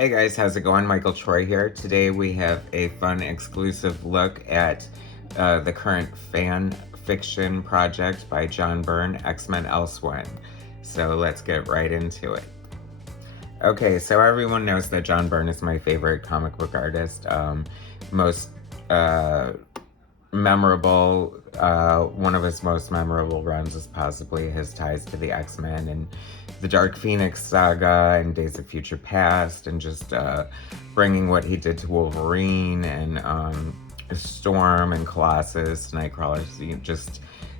Hey guys, how's it going? Michael Troy here. Today we have a fun exclusive look at the current fan fiction project by John Byrne, X-Men Elsewhen. So let's get right into it. Okay, so everyone knows that John Byrne is my favorite comic book artist. Most memorable, one of his most memorable runs is possibly his ties to the X-Men and the Dark Phoenix Saga and Days of Future Past, and just bringing what he did to Wolverine and Storm and Colossus, Nightcrawler.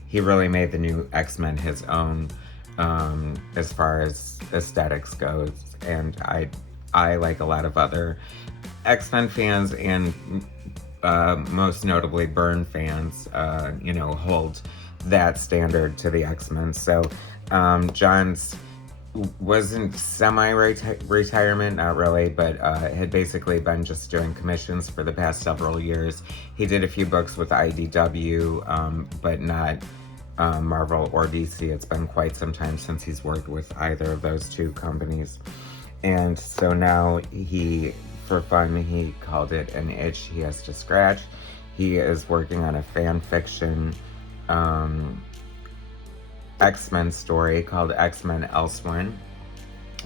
He really made the new X-Men his own as far as aesthetics goes, and I like a lot of other X-Men fans and most notably Byrne fans, hold that standard to the X-Men. So John's wasn't semi-retirement, not really, but had basically been just doing commissions for the past several years. He did a few books with IDW, but not Marvel or DC. It's been quite some time since he's worked with either of those two companies. And so now for fun, he called it an itch he has to scratch. He is working on a fan fiction X-Men story called X-Men Elsewhen.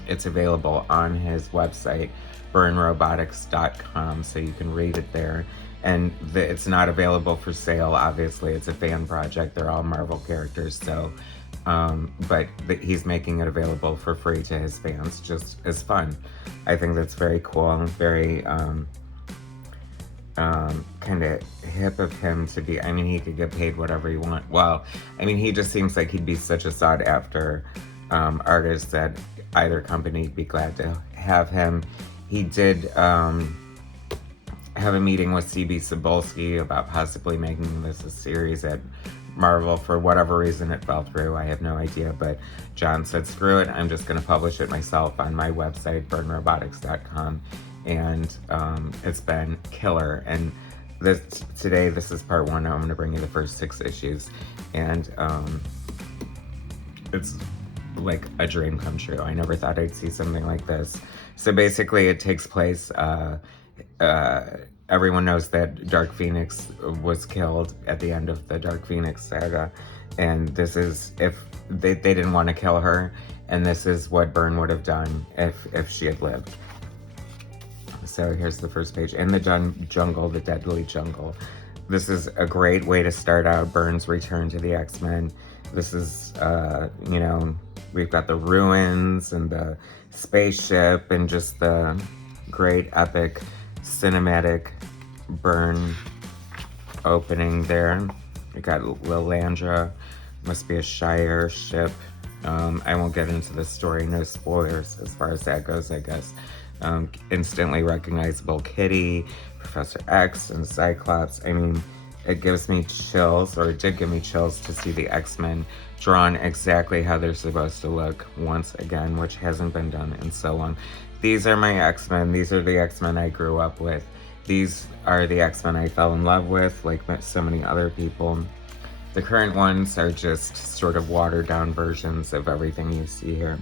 It's available on his website, byrnerobotics.com, so you can read it there. And it's not available for sale, obviously. It's a fan project. They're all Marvel characters, so but he's making it available for free to his fans, just as fun. I think that's very cool and very kind of hip of him to be. I mean, he could get paid whatever he wants. Well, I mean, he just seems like he'd be such a sought after artist that either company would be glad to have him. He did have a meeting with CB Cebulski about possibly making this a series at Marvel. For whatever reason, it fell through. I have no idea, but John said, screw it, I'm just going to publish it myself on my website, byrnerobotics.com, and it's been killer. And today, this is part one. I'm going to bring you the first 6 issues, and it's like a dream come true. I never thought I'd see something like this. So basically, it takes place everyone knows that Dark Phoenix was killed at the end of the Dark Phoenix Saga, and this is, if they didn't want to kill her, and this is what Byrne would have done if she had lived. So here's the first page. In the jungle, the deadly jungle. This is a great way to start out Byrne's return to the X-Men. This is, we've got the ruins and the spaceship and just the great epic cinematic Byrne opening there. We got Lilandra, must be a Shire ship. I won't get into the story, no spoilers as far as that goes, I guess. Instantly recognizable Kitty, Professor X, and Cyclops. I mean, it gives me chills, or it did give me chills, to see the X-Men drawn exactly how they're supposed to look once again, which hasn't been done in so long. These are my X-Men. These are the X-Men I grew up with. These are the X-Men I fell in love with, like so many other people. The current ones are just sort of watered down versions of everything you see here.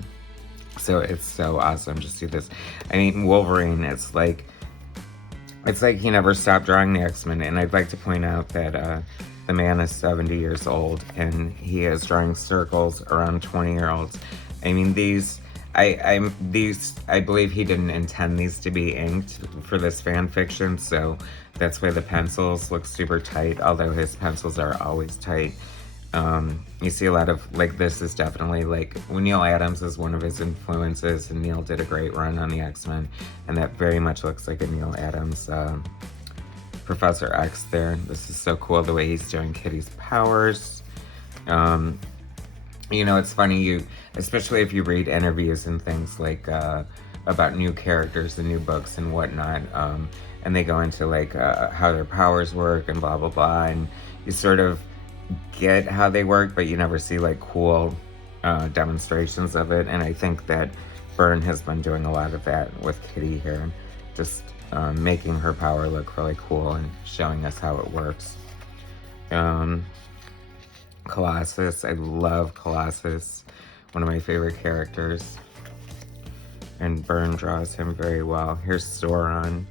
So it's so awesome to see this. I mean, Wolverine, it's like he never stopped drawing the X-Men. And I'd like to point out that the man is 70 years old, and he is drawing circles around 20-year-olds. I mean, I believe he didn't intend these to be inked for this fan fiction, so that's why the pencils look super tight, although his pencils are always tight. You see a lot of, like, this is definitely, like, Neil Adams is one of his influences, and Neil did a great run on the X-Men, and that very much looks like a Neil Adams Professor X there. This is so cool, the way he's doing Kitty's powers. It's funny, especially if you read interviews and things like about new characters and new books and whatnot, and they go into like how their powers work and blah blah blah, and you sort of get how they work, but you never see like cool demonstrations of it. And I think that Byrne has been doing a lot of that with Kitty here, just making her power look really cool and showing us how it works. Colossus, I love Colossus, one of my favorite characters. And Byrne draws him very well. Here's Sauron.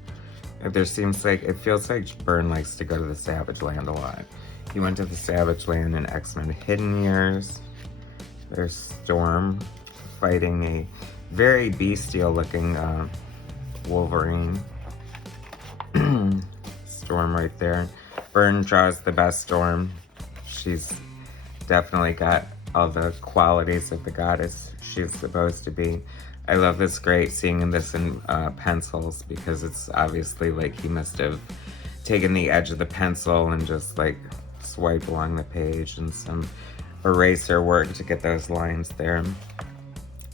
It feels like Byrne likes to go to the Savage Land a lot. He went to the Savage Land in X-Men Hidden Years. There's Storm fighting a very bestial looking Wolverine. Storm right there. Byrne draws the best Storm. She's definitely got all the qualities of the goddess she's supposed to be. I love this great seeing this in pencils, because it's obviously like he must have taken the edge of the pencil and just like swipe along the page and some eraser work to get those lines there.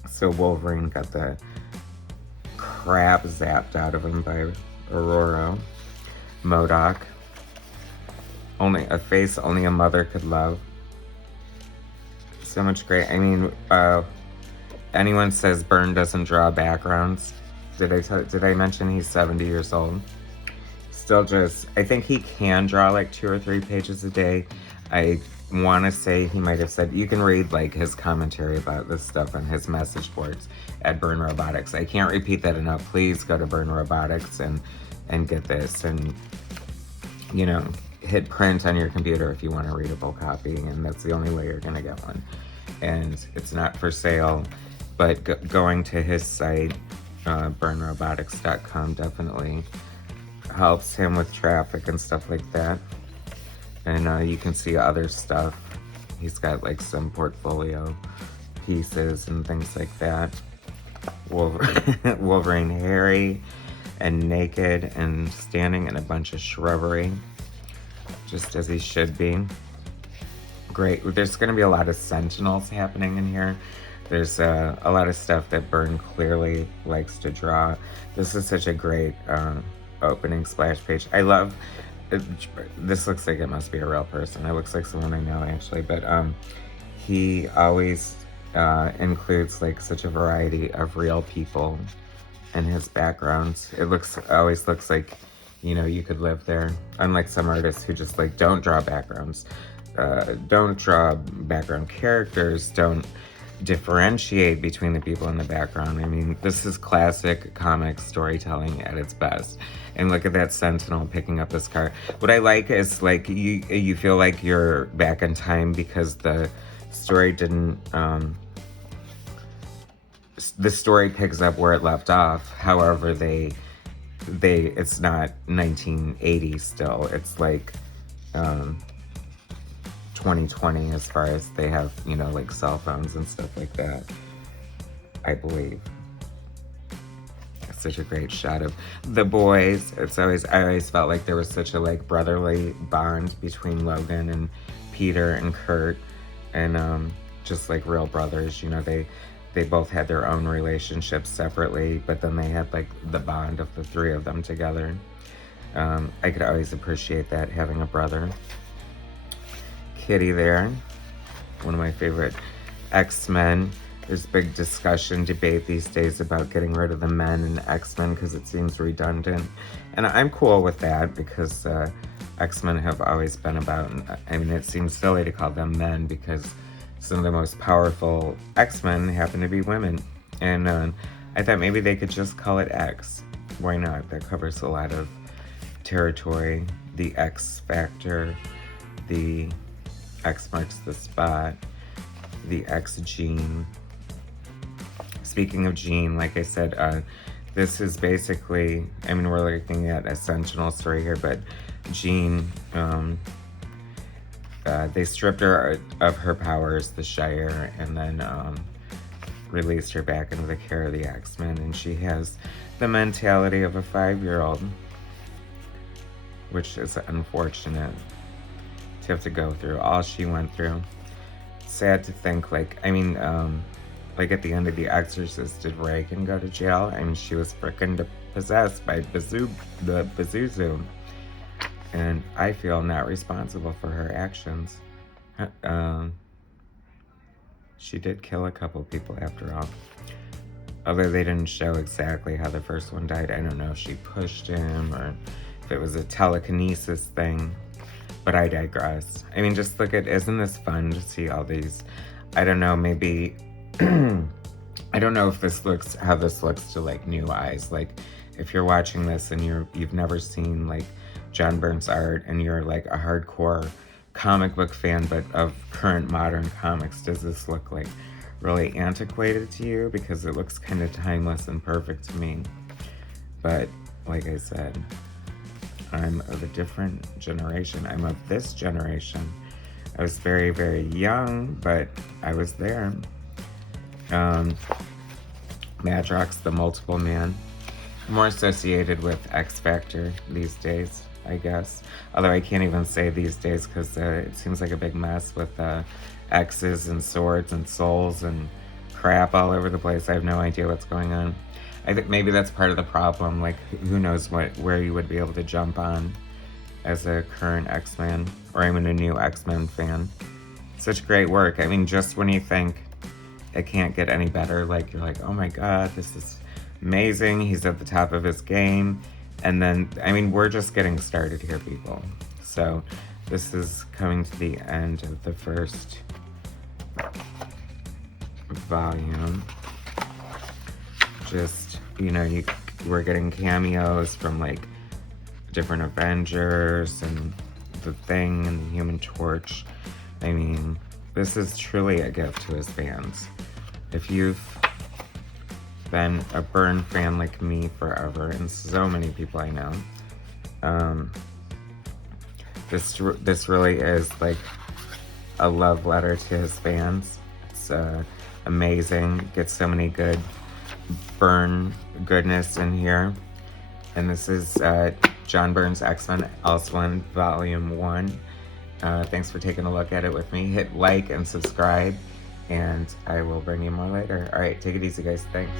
So Wolverine got the crap zapped out of him by Aurora. MODOK. Only a face only a mother could love. So much great. I mean, anyone says Byrne doesn't draw backgrounds. Did I mention he's 70 years old? Still just, I think he can draw like 2 or 3 pages a day. I want to say he might have said, you can read like his commentary about this stuff on his message boards at Byrne Robotics. I can't repeat that enough. Please go to Byrne Robotics and get this, and you know, hit print on your computer if you want a readable copy, and that's the only way you're gonna get one. And it's not for sale, but going to his site, byrnerobotics.com, definitely helps him with traffic and stuff like that. And you can see other stuff. He's got like some portfolio pieces and things like that. Wolverine hairy and naked and standing in a bunch of shrubbery, just as he should be. Great. There's going to be a lot of Sentinels happening in here. There's a lot of stuff that Byrne clearly likes to draw. This is such a great opening splash page. I love it. This looks like it must be a real person. It looks like someone I know, actually, but he always includes like such a variety of real people in his backgrounds. Always looks like, you know, you could live there, unlike some artists who just like don't draw backgrounds, don't draw background characters, don't differentiate between the people in the background. I mean, this is classic comic storytelling at its best. And look at that Sentinel picking up this card. What I like is like you feel like you're back in time, because the story didn't the story picks up where it left off. However, it's not 1980 still. It's like 2020, as far as they have, you know, like cell phones and stuff like that, I believe. It's such a great shot of the boys. I always felt like there was such a like brotherly bond between Logan and Peter and Kurt, and just like real brothers. You know, they both had their own relationships separately, but then they had like the bond of the three of them together. I could always appreciate that, having a brother. Kitty there, one of my favorite X-Men. There's big discussion, debate these days about getting rid of the men in X-Men because it seems redundant. And I'm cool with that, because X-Men have always been about, I mean, it seems silly to call them men because some of the most powerful X-Men happen to be women. And I thought maybe they could just call it X. Why not? That covers a lot of territory. The X Factor, the X marks the spot, the X gene. Speaking of gene, like I said, this is basically, I mean, we're looking at a Sentinel story here, but Jean, they stripped her of her powers, the Shire, and then released her back into the care of the X-Men, and she has the mentality of a 5-year-old, which is unfortunate to have to go through all she went through. Sad to think, like, I mean, like at the end of The Exorcist, did Reagan go to jail? I mean, she was frickin' possessed by the Pazuzu. And I feel not responsible for her actions. She did kill a couple people after all. Although they didn't show exactly how the first one died. I don't know if she pushed him or if it was a telekinesis thing. But I digress. I mean, just look at, isn't this fun to see all these, I don't know, maybe I don't know if this looks, how this looks to like new eyes. Like if you're watching this and you've never seen like John Byrne's art and you're like a hardcore comic book fan but of current modern comics, does this look like really antiquated to you? Because it looks kind of timeless and perfect to me. But like I said, I'm of a different generation. I'm of this generation. I was very, very young, but I was there. Madrox, the multiple man, more associated with X Factor these days, I guess. Although I can't even say these days because it seems like a big mess with X's and swords and souls and crap all over the place. I have no idea what's going on. I think maybe that's part of the problem. Like, who knows where you would be able to jump on as a current X-Men, or even a new X-Men fan. Such great work. I mean, just when you think it can't get any better, like you're like, oh my god, this is amazing, he's at the top of his game. And then, I mean, we're just getting started here, people. So this is coming to the end of the first volume. Just, you know, we're getting cameos from like different Avengers and the Thing and the Human Torch. I mean, this is truly a gift to his fans. If you've been a Byrne fan like me forever, and so many people I know, this really is like a love letter to his fans. It's amazing. Gets so many good Byrne goodness in here. And this is John Byrne's X-Men Elsewhen Volume 1. Thanks for taking a look at it with me. Hit like and subscribe, and I will bring you more later. All right, take it easy, guys. Thanks.